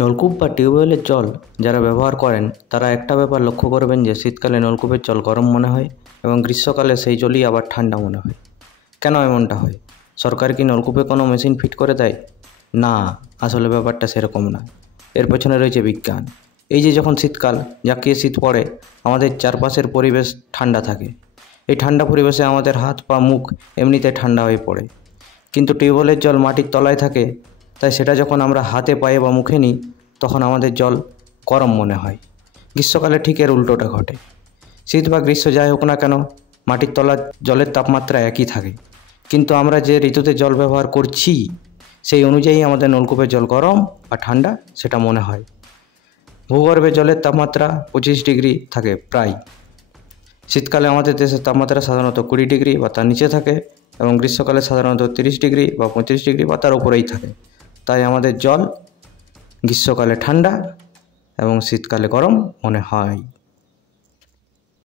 নলকূপ বা টিউবওয়েলের জল যারা ব্যবহার করেন তারা একটা ব্যাপার লক্ষ্য করবেন যে শীতকালে নলকূপের জল গরম মনে হয় এবং গ্রীষ্মকালে সেই জলই আবার ঠান্ডা মনে হয়। কেন এমনটা হয়? সরকার কি নলকূপে কোনো মেশিন ফিট করে দেয়? না, আসলে ব্যাপারটা সেরকম না। এর পেছনে রয়েছে বিজ্ঞান। এই যে যখন শীতকাল জাঁকিয়ে শীত পড়ে, আমাদের চারপাশের পরিবেশ ঠান্ডা থাকে। এই ঠান্ডা পরিবেশে আমাদের হাত পা মুখ এমনিতে ঠান্ডা হয়ে পড়ে, কিন্তু টিউবওয়েলের জল মাটির তলায় থাকে, তাই সেটা যখন আমরা হাতে পায়ে বা মুখে নিই তখন আমাদের জল গরম মনে হয়। গ্রীষ্মকালে ঠিক এর উল্টোটা ঘটে। শীত বা গ্রীষ্ম যাই হোক না কেন, মাটির তলার জলের তাপমাত্রা একই থাকে, কিন্তু আমরা যে ঋতুতে জল ব্যবহার করছি সেই অনুযায়ী আমাদের নলকূপের জল গরম বা ঠান্ডা সেটা মনে হয়। ভূগর্ভে জলের তাপমাত্রা 25 ডিগ্রি থাকে প্রায়। শীতকালে আমাদের দেশের তাপমাত্রা সাধারণত 20 ডিগ্রি বা তার নিচে থাকে এবং গ্রীষ্মকালে সাধারণত 30 ডিগ্রি বা 35 ডিগ্রি বা তার উপরেই থাকে। তাই আমাদের জল গ্রীষ্মকালে ঠান্ডা এবং শীতকালে গরম মনে হয়।